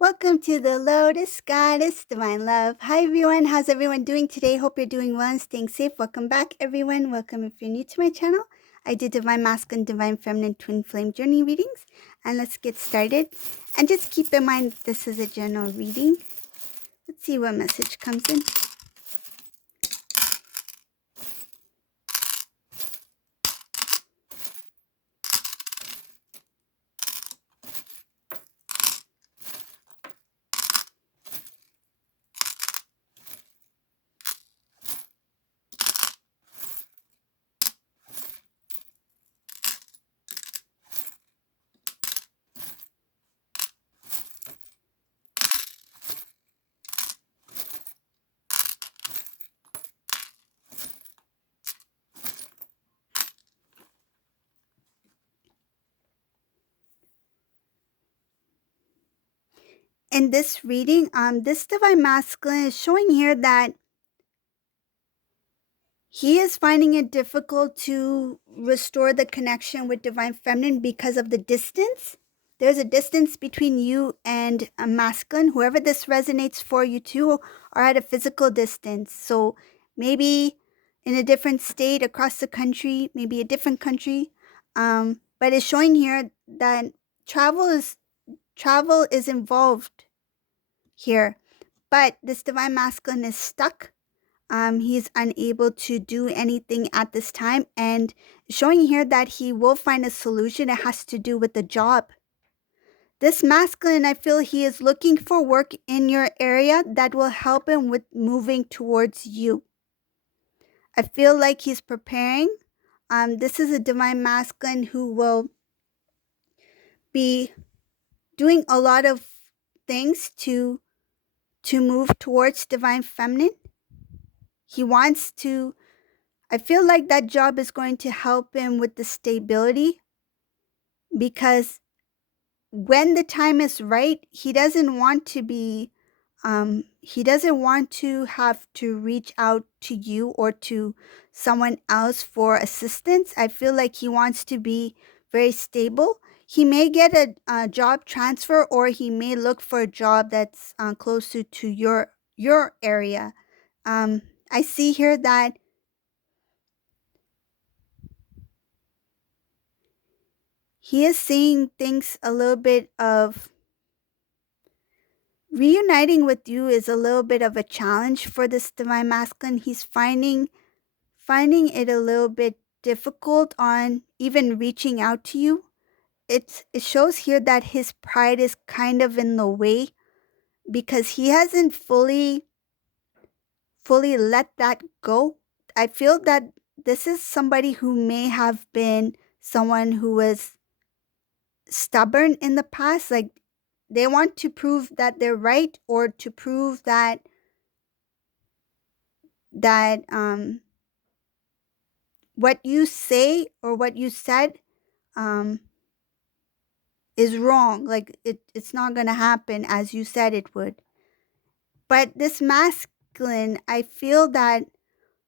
Welcome to the Lotus Goddess Divine Love. Hi everyone, how's everyone doing today? Hope you're doing well and staying safe. Welcome back everyone. Welcome if you're new to my channel. I do Divine Masculine, Divine Feminine, Twin Flame Journey readings. And let's get started. And just keep in mind this is a general reading. Let's see what message comes in. In this reading, this Divine Masculine is showing here that he is finding it difficult to restore the connection with Divine Feminine because of the distance. There's a distance between you and a masculine. Whoever this resonates for, you two are at a physical distance. So maybe in a different state across the country, maybe a different country. But it's showing here that travel is involved here. But this Divine Masculine is stuck. He's unable to do anything at this time, and showing here that he will find a solution. It has to do with the job. This masculine, I feel he is looking for work in your area that will help him with moving towards you. I feel like he's preparing. This is a Divine Masculine who will be doing a lot of things to move towards Divine Feminine. He wants to, I feel like that job is going to help him with the stability, because when the time is right, he doesn't want to be, he doesn't want to have to reach out to you or to someone else for assistance. I feel like he wants to be very stable. He may get a job transfer, or he may look for a job that's closer to your area. I see here that he is seeing things a little bit of reuniting with you is a little bit of a challenge for this Divine Masculine. He's finding it a little bit difficult on even reaching out to you. It shows here that his pride is kind of in the way, because he hasn't fully let that go. I feel that this is somebody who may have been someone who was stubborn in the past. Like, they want to prove that they're right, or to prove that what you say or what you said um, is wrong. Like, it's not going to happen as you said it would. But this masculine, I feel that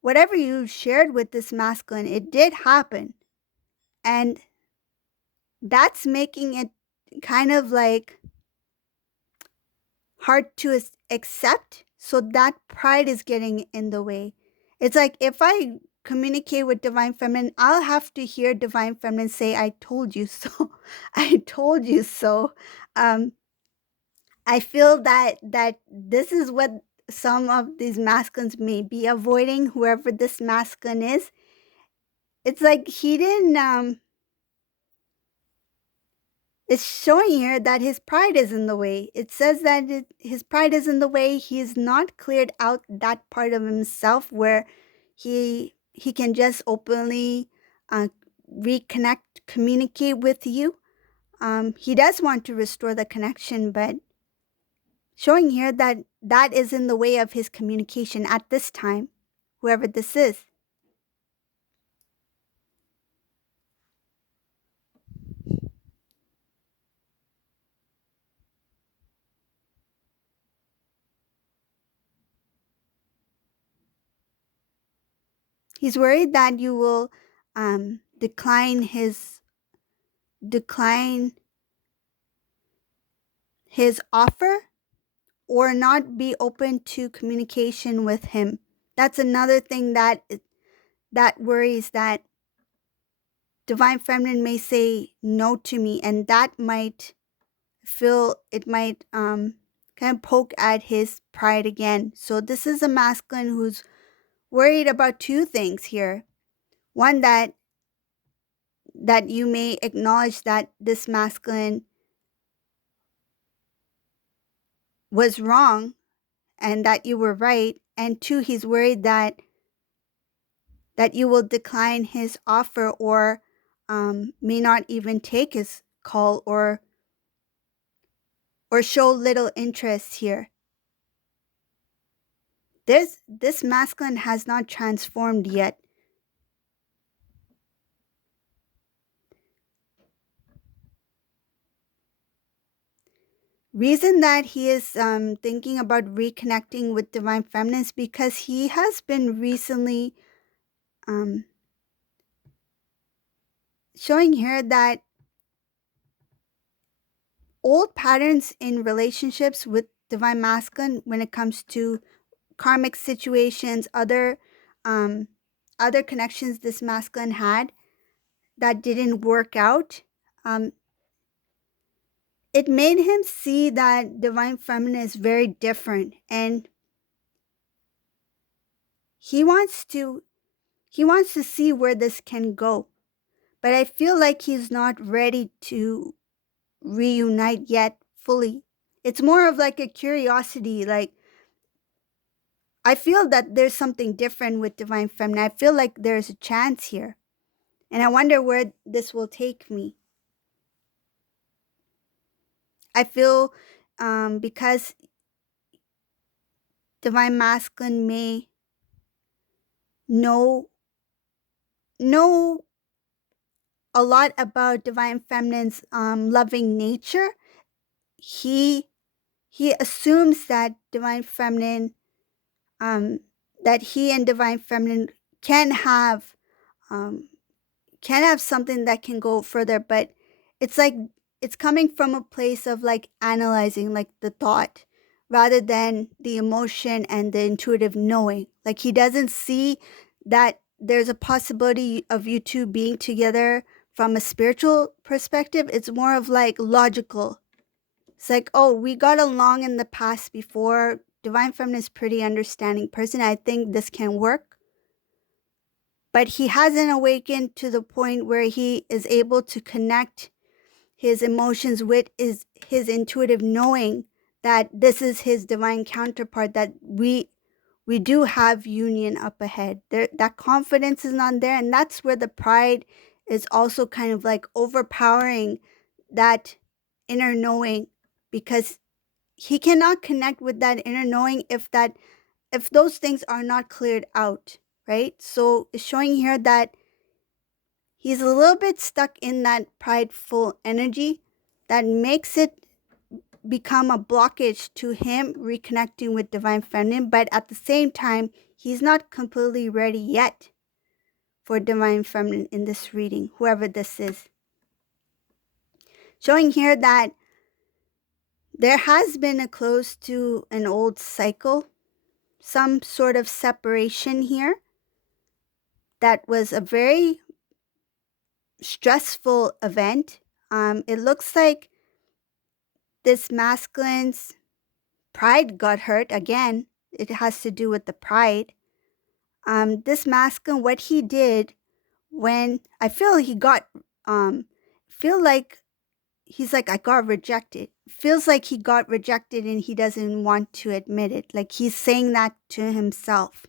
whatever you shared with this masculine, it did happen. And that's making it kind of like hard to accept. So that pride is getting in the way. It's like, if I communicate with Divine Feminine, I'll have to hear Divine Feminine say, I told you so. I told you so. I feel that this is what some of these masculines may be avoiding, whoever this masculine is. It's like he didn't, it's showing here that his pride is in the way. It says that his pride is in the way. He's not cleared out that part of himself where he can just openly reconnect, communicate with you. He does want to restore the connection, but showing here that that is in the way of his communication at this time, whoever this is. He's worried that you will decline his offer or not be open to communication with him. That's another thing that worries, that Divine Feminine may say no to me, and that might kind of poke at his pride again. So this is a masculine who's worried about two things here. One, that you may acknowledge that this masculine was wrong and that you were right. And two, he's worried that you will decline his offer or may not even take his call or show little interest here. This masculine has not transformed yet. Reason that he is thinking about reconnecting with Divine Feminine is because he has been recently showing here that old patterns in relationships with Divine Masculine, when it comes to karmic situations, other connections this masculine had that didn't work out, it made him see that Divine Feminine is very different, and he wants to see where this can go. But I feel like he's not ready to reunite yet fully. It's more of like a curiosity, like I feel that there's something different with Divine Feminine. I feel like there's a chance here, and I wonder where this will take me. I feel because Divine Masculine may know a lot about Divine Feminine's loving nature. He assumes that Divine Feminine, that he and Divine Feminine can have something that can go further, but it's like it's coming from a place of like analyzing, like the thought, rather than the emotion and the intuitive knowing. Like he doesn't see that there's a possibility of you two being together from a spiritual perspective. It's more of like logical. It's like, oh, we got along in the past before. Divine Feminine is a pretty understanding person. I think this can work. But he hasn't awakened to the point where he is able to connect his emotions with his intuitive knowing that this is his divine counterpart, that we do have union up ahead. That confidence is not there, and that's where the pride is also kind of like overpowering that inner knowing, because he cannot connect with that inner knowing if those things are not cleared out, right? So it's showing here that he's a little bit stuck in that prideful energy that makes it become a blockage to him reconnecting with Divine Feminine. But at the same time, he's not completely ready yet for Divine Feminine in this reading, whoever this is. Showing here that there has been a close to an old cycle, some sort of separation here that was a very stressful event. It looks like this masculine's pride got hurt again. It has to do with the pride. This masculine, what he did when I feel he got, feel like he's like, I got rejected. Feels like he got rejected and he doesn't want to admit it. Like he's saying that to himself.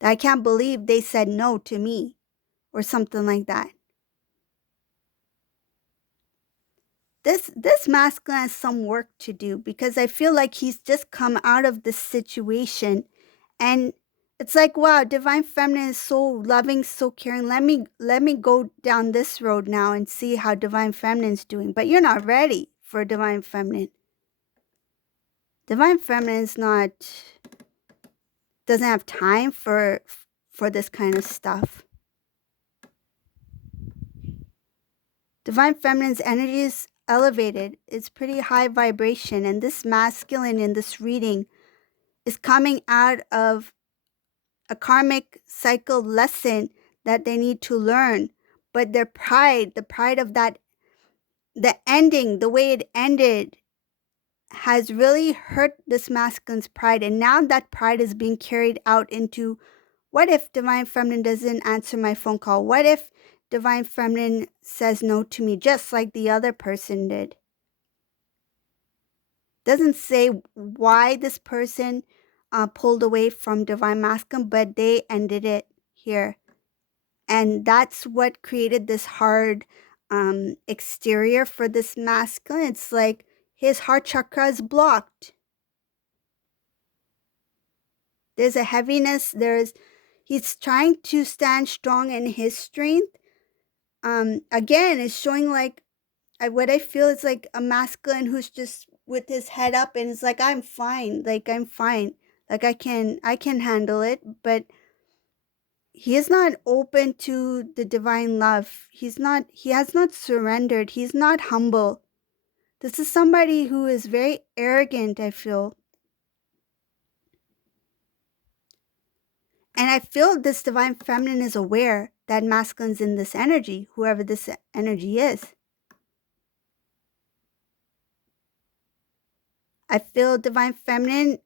I can't believe they said no to me, or something like that. This masculine has some work to do, because I feel like he's just come out of this situation, and it's like, wow, Divine Feminine is so loving, so caring. Let me go down this road now and see how Divine Feminine's doing. But you're not ready for Divine Feminine. Divine Feminine doesn't have time for this kind of stuff. Divine Feminine's energies elevated. It's pretty high vibration. And this masculine in this reading is coming out of a karmic cycle lesson that they need to learn. But their pride, the pride of that, the ending, the way it ended, has really hurt this masculine's pride. And now that pride is being carried out into, what if Divine Feminine doesn't answer my phone call? What if Divine Feminine says no to me just like the other person did? Doesn't say why this person pulled away from Divine Masculine, but they ended it here. And that's what created this hard exterior for this masculine. It's like his heart chakra is blocked. There's a heaviness. He's trying to stand strong in his strength. Again, it's showing like what I feel is like a masculine who's just with his head up and it's like, I'm fine. Like I'm fine. Like I can handle it. But he is not open to the divine love. He has not surrendered. He's not humble. This is somebody who is very arrogant, I feel. And I feel this Divine Feminine is aware that masculine's in this energy, whoever this energy is. I feel Divine Feminine,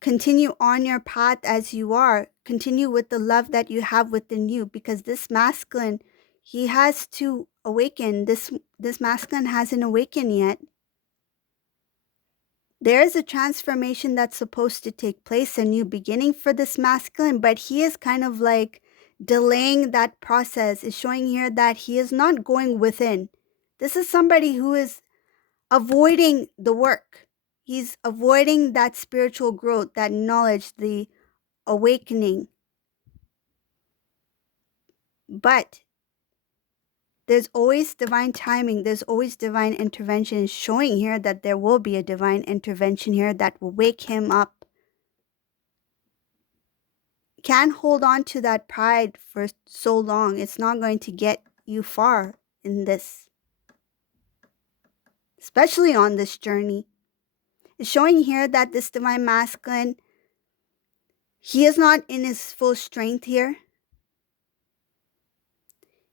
continue on your path as you are. Continue with the love that you have within you, because this masculine, he has to awaken. This masculine hasn't awakened yet. There is a transformation that's supposed to take place, a new beginning for this masculine, but he is kind of like delaying that process. Is showing here that he is not going within. This is somebody who is avoiding the work. He's avoiding that spiritual growth, that knowledge, the awakening. But there's always divine timing. There's always divine intervention. Showing here that there will be a divine intervention here that will wake him up. Can't hold on to that pride for so long. It's not going to get you far in this, especially on this journey. It's showing here that this divine masculine, he is not in his full strength here.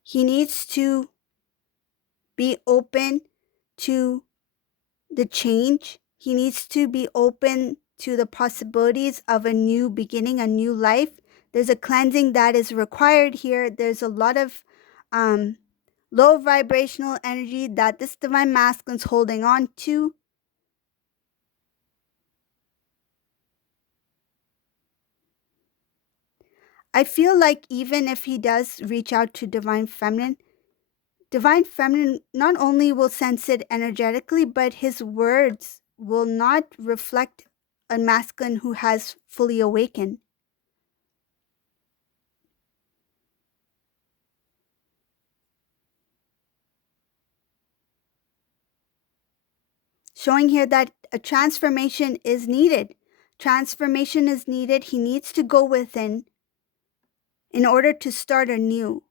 He needs to be open to the change. He needs to be open to the possibilities of a new beginning, a new life. There's a cleansing that is required here. There's a lot of low vibrational energy that this divine masculine's holding on to. I feel like even if he does reach out to Divine Feminine not only will sense it energetically, but his words will not reflect a masculine who has fully awakened. Showing here that a transformation is needed. Transformation is needed. He needs to go within in order to start anew.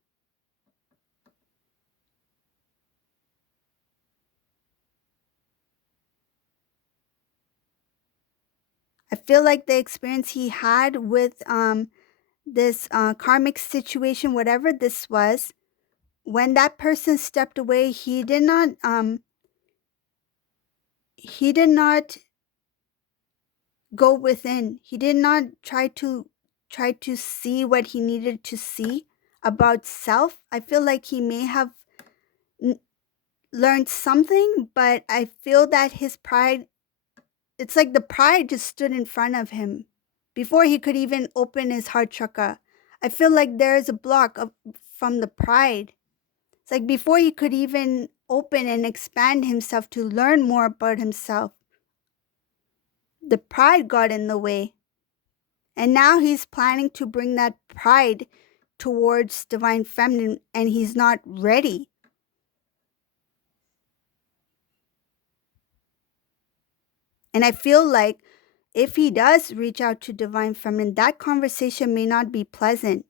I feel like the experience he had with this karmic situation, whatever this was, when that person stepped away, he did not go within. He did not try to see what he needed to see about self. I feel like he may have learned something, but I feel that his pride, it's like the pride just stood in front of him before he could even open his heart chakra. I feel like there is a block from the pride. It's like before he could even open and expand himself to learn more about himself, the pride got in the way. And now he's planning to bring that pride towards Divine Feminine, and he's not ready. And I feel like if he does reach out to Divine Feminine, that conversation may not be pleasant.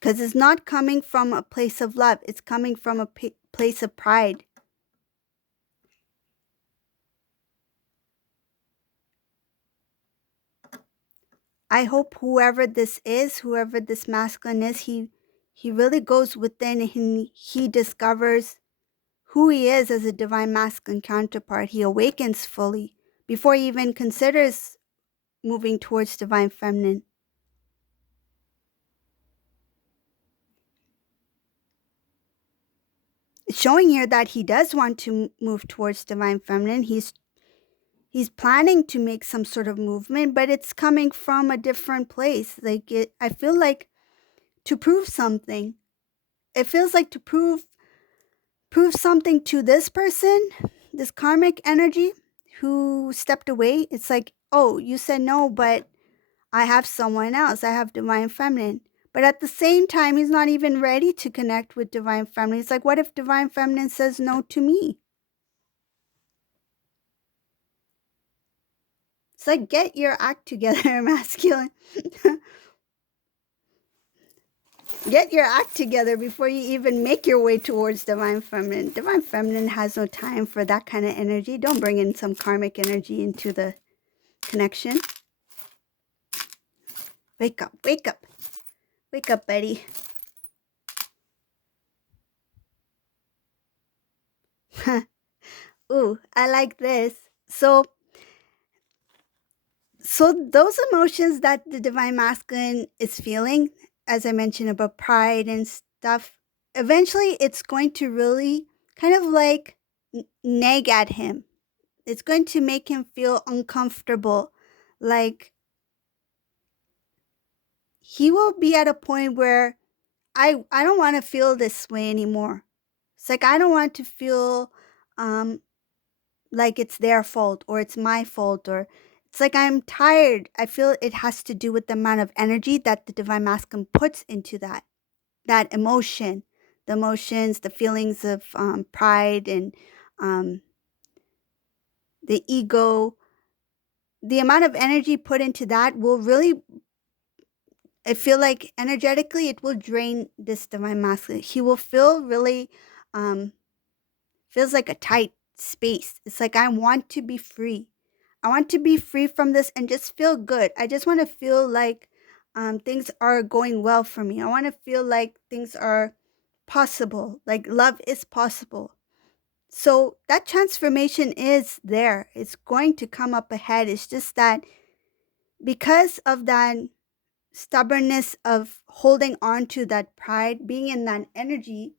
because it's not coming from a place of love. It's coming from a place of pride. I hope whoever this is, whoever this masculine is, he really goes within and he discovers who he is as a divine masculine counterpart. He awakens fully before he even considers moving towards divine feminine. It's showing here that he does want to move towards divine feminine. He's planning to make some sort of movement, but it's coming from a different place. I feel like to prove something. It feels like to prove something to this person, this karmic energy who stepped away. It's like, oh, you said no, but I have someone else. I have divine feminine. But at the same time, he's not even ready to connect with divine feminine. It's like, what if divine feminine says no to me? It's like, get your act together, masculine. Get your act together before you even make your way towards divine feminine. Divine feminine has no time for that kind of energy. Don't bring in some karmic energy into the connection. Wake up, wake up. Wake up, Betty. Ooh, I like this. So those emotions that the divine masculine is feeling, as I mentioned about pride and stuff, eventually it's going to really kind of like nag at him. It's going to make him feel uncomfortable. Like he will be at a point where I don't want to feel this way anymore. It's like I don't want to feel like it's their fault or it's my fault, or it's like I'm tired. I feel it has to do with the amount of energy that the divine masculine puts into that emotion, the emotions, the feelings of pride and the ego. The amount of energy put into that will really, I feel like energetically it will drain this divine masculine. He will feel really feels like a tight space. It's like I want to be free. I want to be free from this and just feel good. I just want to feel like things are going well for me. I want to feel like things are possible, like love is possible. So that transformation is there. It's going to come up ahead. It's just that because of that stubbornness of holding on to that pride, being in that energy,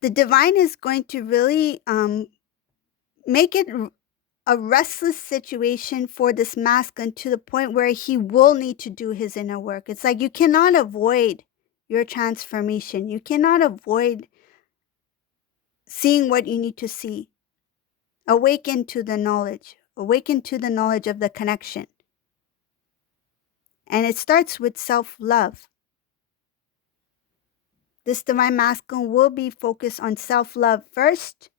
the divine is going to really make it a restless situation for this masculine to the point where he will need to do his inner work. It's like you cannot avoid your transformation. You cannot avoid seeing what you need to see. Awaken to the knowledge. Awaken to the knowledge of the connection. And it starts with self-love. This divine masculine will be focused on self-love first.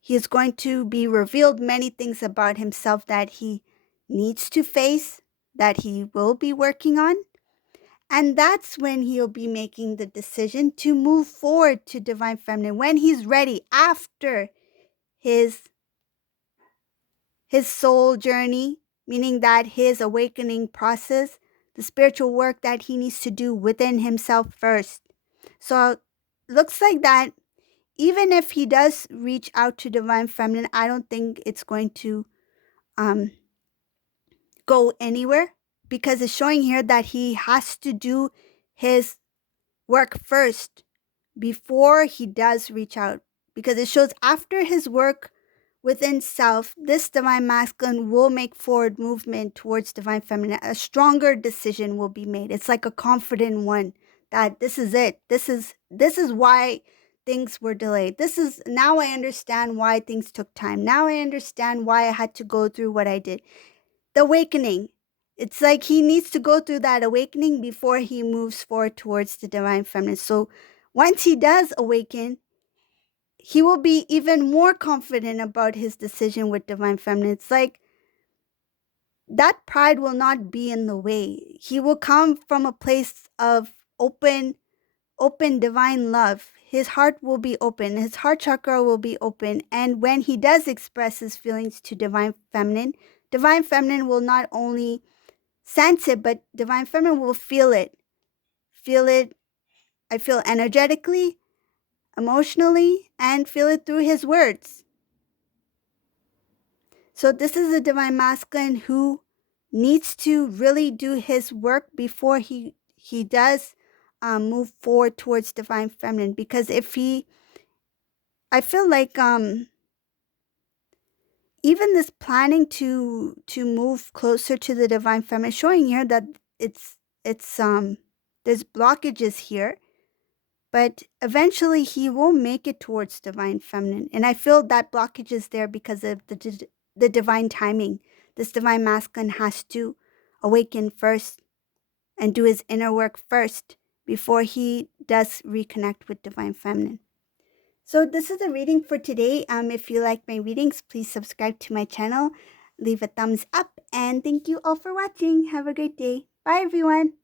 He is going to be revealed many things about himself that he needs to face, that he will be working on. And that's when he'll be making the decision to move forward to divine feminine, when he's ready, after his soul journey, meaning that his awakening process, the spiritual work that he needs to do within himself first. So looks like that even if he does reach out to divine feminine, I don't think it's going to go anywhere, because it's showing here that he has to do his work first before he does reach out, because it shows after his work within self, this divine masculine will make forward movement towards divine feminine. A stronger decision will be made. It's like a confident one that this is it. This is why things were delayed. Now I understand why things took time. Now I understand why I had to go through what I did. The awakening. It's like he needs to go through that awakening before he moves forward towards the divine feminine. So once he does awaken, he will be even more confident about his decision with divine feminine. It's like that pride will not be in the way. He will come from a place of open divine love. His heart will be open. His heart chakra will be open. And when he does express his feelings to divine feminine will not only sense it, but divine feminine will feel it. Feel it. I feel energetically, emotionally, and feel it through his words. So this is a divine masculine who needs to really do his work before he does move forward towards divine feminine. Because if he, I feel like even this planning to move closer to the divine feminine, showing here that it's there's blockages here, but eventually he will make it towards divine feminine. And I feel that blockage is there because of the divine timing. This divine masculine has to awaken first and do his inner work first before he does reconnect with divine feminine. So this is the reading for today. If you like my readings, please subscribe to my channel, leave a thumbs up, and thank you all for watching. Have a great day. Bye, everyone.